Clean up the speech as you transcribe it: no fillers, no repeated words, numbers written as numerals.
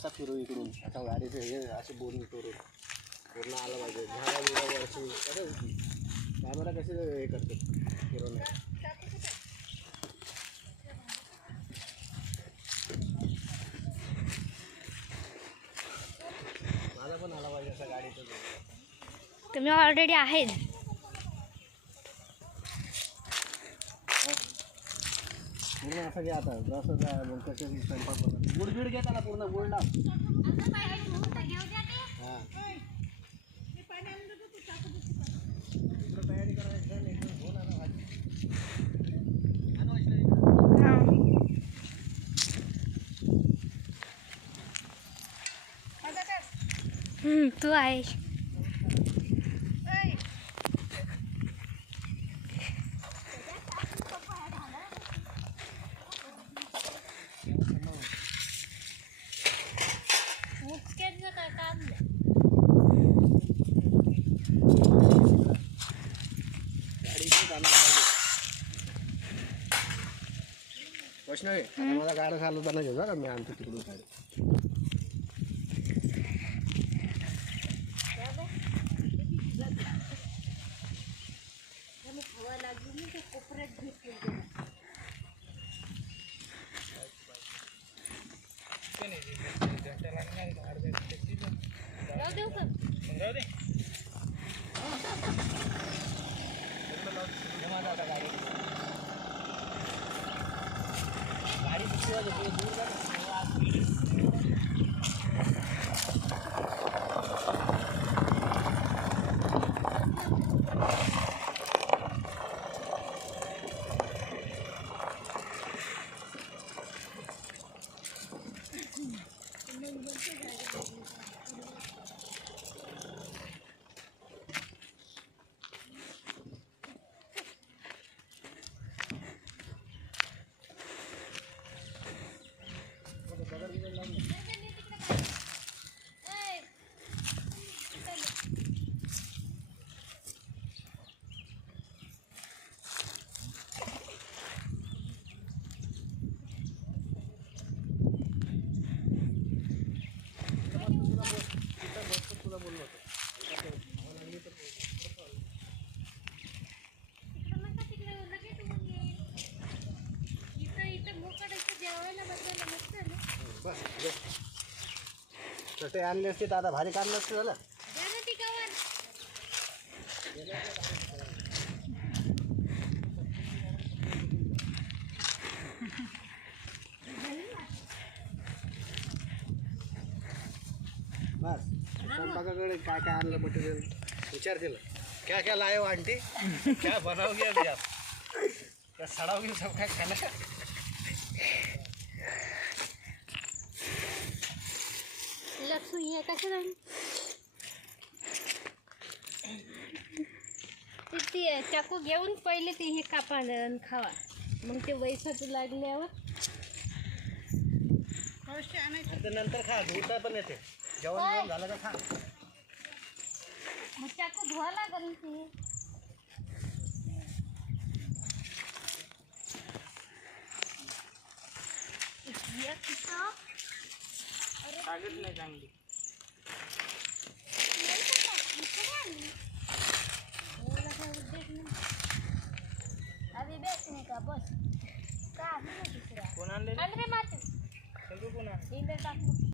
असा फिरू इकडून आता गाडीचं हे असे बोलून करून पूर्ण आलं पाहिजे. झाडावरची कसं कॅमेरा कसे हे करतात फिरवून. माझा पण आला पाहिजे असा गाडीचं. तुम्ही ऑलरेडी आहेत. पूर्ण असं घ्या आता जसं काय मग कसे स्वयंपाक बनवतात. गुड बीड घेता ना पूर्ण गुड लाव. हां तयारी करायचं नाही घेऊन आला भाजी. तू आहेस. वैष्णवी मला गाडं चालवताना घेऊ का मी आणतो तिकडून गाडी. चटे आणले असते तर आता भारी काढलं असते झालं. बस स्वयंपाकाकडे काय काय आणलं मटेरियल विचार केलं. क्या क्या लाए हो आंटी, क्या बनाओगे अभी आप, क्या सड़ाओगे सब क्या खाना. ती चाकू घेऊन पहिले ती हे कापा आणि खावा, मग ते वैसाच लागल्यावर नंतर खा. धुता पण येते. जेवण झालं का खा. मग चाकू धुवा लागेल ती. नाही चांगली. अभी बेचने का बस का कोण आणले?